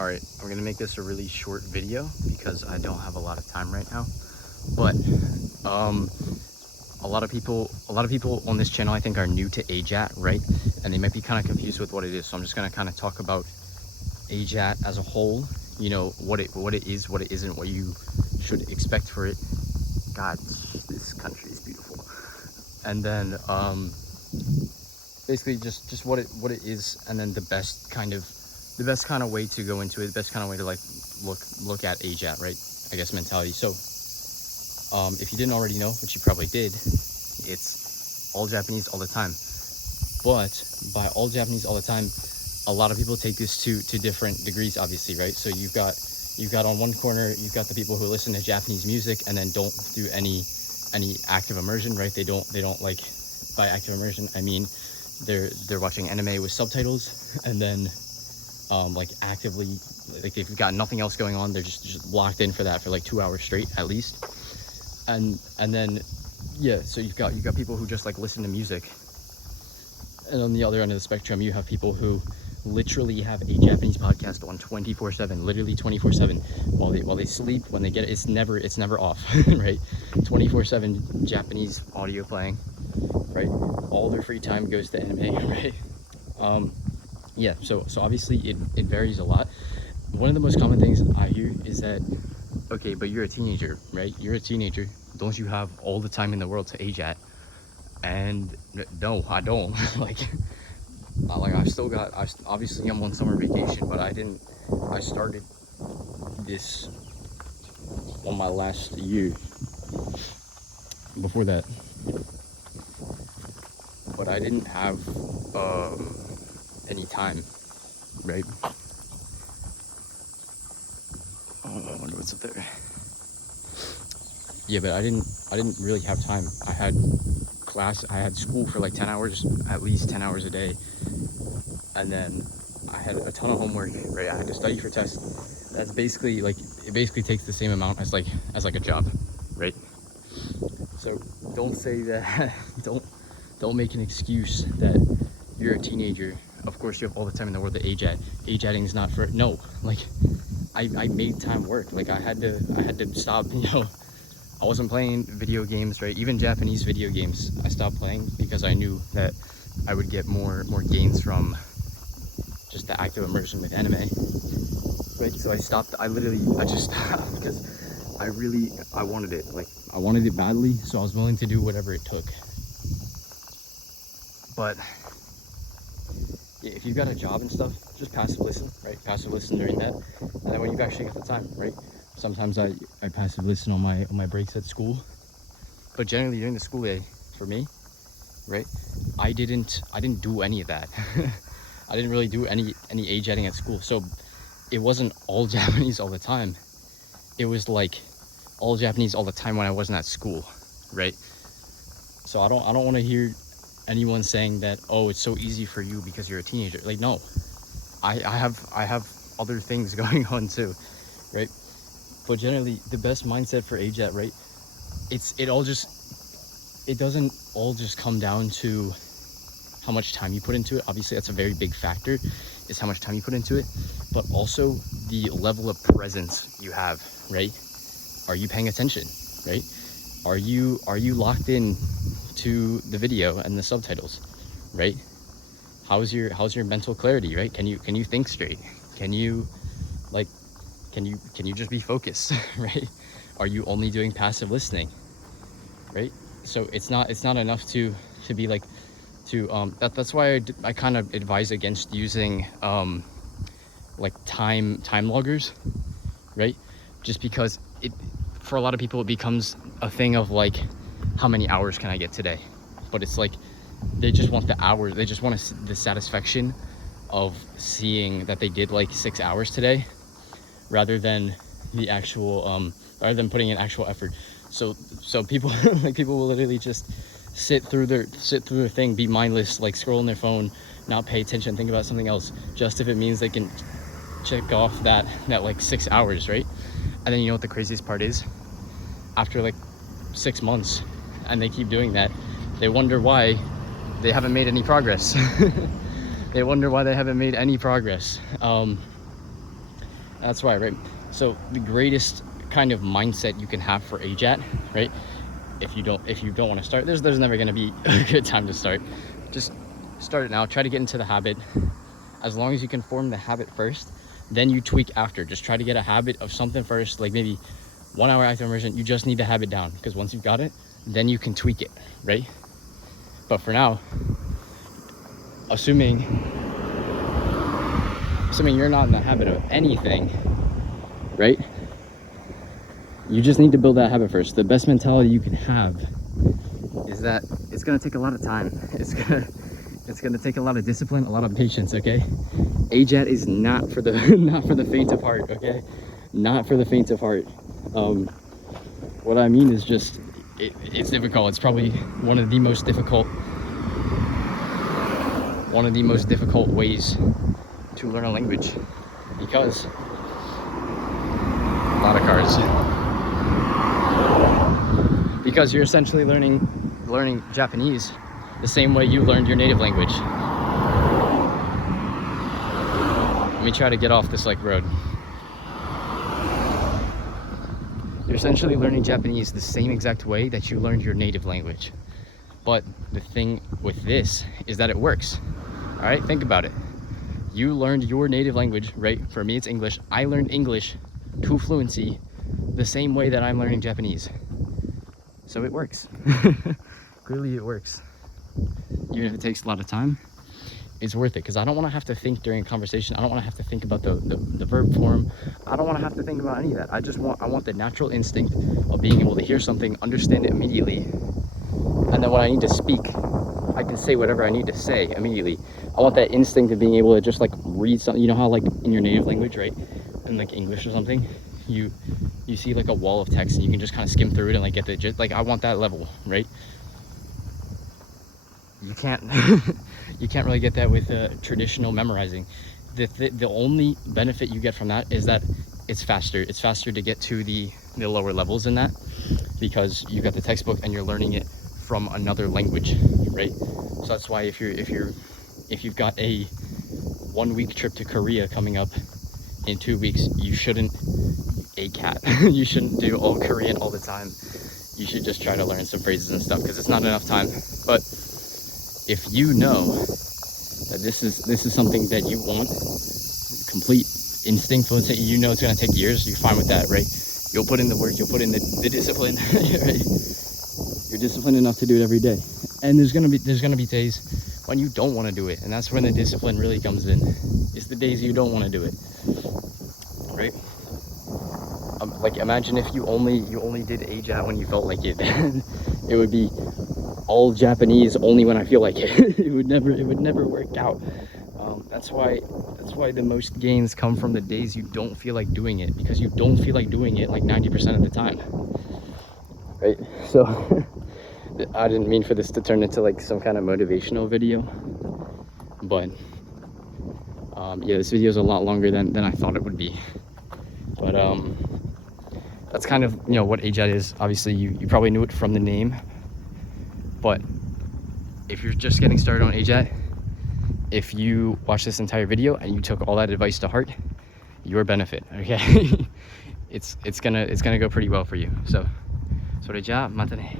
All right, I'm gonna make this a really short video because I don't have a lot of time right now. But a lot of people on this channel I think are new to AJATT, right? And they might be kind of confused with what it is. So I'm just gonna kind of talk about AJATT as a whole. You know, what it is, what it isn't, what you should expect for it. God, this country is beautiful. And then basically just what it is, and then the best kind of way to go into it, the best kind of way to like look at AJATT, right? I guess mentality. So if you didn't already know, which you probably did, it's all Japanese all the time. But by all Japanese all the time, a lot of people take this to different degrees, obviously, right? So you've got on one corner, you've got the people who listen to Japanese music and then don't do any active immersion, right? They don't like, by active immersion I mean they're watching anime with subtitles, and then like actively, like they've got nothing else going on, they're just locked in for that for like 2 hours straight at least. And then yeah, so you've got people who just like listen to music, and on the other end of the spectrum you have people who literally have a Japanese podcast on 24/7, literally 24/7, while they sleep, when they get it, it's never off, right? 24/7 Japanese audio playing, right? All their free time goes to anime, right? Yeah, so obviously it varies a lot. One of the most common things I hear is that, okay, but you're a teenager, right? You're a teenager, don't you have all the time in the world to AJATT? And no, I don't. like obviously I'm on summer vacation, but I started this on my last year before that, but I didn't have any time, right? Oh, I wonder what's up there. Yeah, but I didn't really have time. I had school for like 10 hours, at least 10 hours a day. And then I had a ton of homework, right? I had to study for tests. That's basically like, it basically takes the same amount as like a job, right? So don't say that, don't make an excuse that you're a teenager. Of course you have all the time in the world to AJATT. AJATting is not for, no, like I made time work. Like I had to stop, you know, I wasn't playing video games, right? Even Japanese video games, I stopped playing because I knew that I would get more gains from just the active immersion with anime, right? So I stopped. I just stopped because I wanted it. Like I wanted it badly, so I was willing to do whatever it took. But yeah, if you've got a job and stuff, just passive listen, right? Passive listen during that, and then when you've actually got the time, right? Sometimes I passive listen on my breaks at school, but generally during the school day, for me, right, I didn't do any of that. I didn't really do any AJATting at school, so it wasn't all Japanese all the time. It was like all Japanese all the time when I wasn't at school, right? So I don't want to hear anyone saying that, oh, it's so easy for you because you're a teenager. Like, no, I have other things going on too, right? But generally the best mindset for AJATT, right, it doesn't all just come down to how much time you put into it. Obviously that's a very big factor, is how much time you put into it, but also the level of presence you have, right? Are you paying attention, right? Are you locked in to the video and the subtitles, right? How's your mental clarity, right? Can you think straight? Can you just be focused, right? Are you only doing passive listening, right? So it's not enough to be like, that's why I kind of advise against using like time loggers, right? Just because for a lot of people it becomes a thing of like, how many hours can I get today? But it's like they just want the hours, they just want the satisfaction of seeing that they did like 6 hours today, rather than the actual rather than putting in actual effort. So people like people will literally just sit through their thing, be mindless, like scroll on their phone, not pay attention, think about something else, just if it means they can check off that like 6 hours, right? And then you know what the craziest part is? After like 6 months and they keep doing that, they wonder why they haven't made any progress. They wonder why they haven't made any progress. That's why, right? So the greatest kind of mindset you can have for AJAT, right? If you don't want to start, there's never going to be a good time to start. Just start it now. Try to get into the habit. As long as you can form the habit first, then you tweak after. Just try to get a habit of something first, like maybe 1 hour active immersion. You just need to have it down, because once you've got it, then you can tweak it, right? But for now, assuming you're not in the habit of anything, right? You just need to build that habit first. The best mentality you can have is that it's gonna take a lot of time. It's gonna take a lot of discipline, a lot of patience, okay? AJAT is not for the not for the faint of heart, okay? Not for the faint of heart. What I mean is just it's difficult. It's probably one of the most difficult ways to learn a language, because a lot of cars. Because you're essentially learning Japanese the same way you learned your native language. Let me try to get off this road. You're essentially learning Japanese the same exact way that you learned your native language. But the thing with this is that it works. All right, think about it. You learned your native language, right? For me, it's English. I learned English to fluency the same way that I'm learning Japanese. So it works. Clearly it works. Even if it takes a lot of time, it's worth it, because I don't want to have to think during a conversation. I don't want to have to think about the verb form. I don't want to have to think about any of that. I want the natural instinct of being able to hear something, understand it immediately, and then when I need to speak, I can say whatever I need to say immediately. I want that instinct of being able to just read something. You know how in your native language, right? In English or something, you see a wall of text and you can just kind of skim through it and get the gist. I want that level, right? You can't you can't really get that with traditional memorizing. The only benefit you get from that is that it's faster. It's faster to get to the lower levels in that, because you got the textbook and you're learning it from another language, right? So that's why if you've got a 1 week trip to Korea coming up in 2 weeks, you shouldn't AJAT. You shouldn't do all Korean all the time. You should just try to learn some phrases and stuff, because it's not enough time. But if you know that this is something that you want, complete instinct, let's say you know it's going to take years, you're fine with that, right? You'll put in the work, you'll put in the discipline, right? You're disciplined enough to do it every day. And there's gonna be days when you don't want to do it, and that's when the discipline really comes in. It's the days you don't want to do it, right? Imagine if you only did AJAT when you felt like it. It would be all Japanese only when I feel like it. It would never work out. That's why the most gains come from the days you don't feel like doing it, because you don't feel like doing it 90% of the time, right? So I didn't mean for this to turn into some kind of motivational video, but yeah, this video is a lot longer than I thought it would be. But that's kind of what AJAT is. Obviously you probably knew it from the name, but if you're just getting started on AJAT, if you watch this entire video and you took all that advice to heart, your benefit, okay? it's gonna go pretty well for you. So, それじゃあまたね。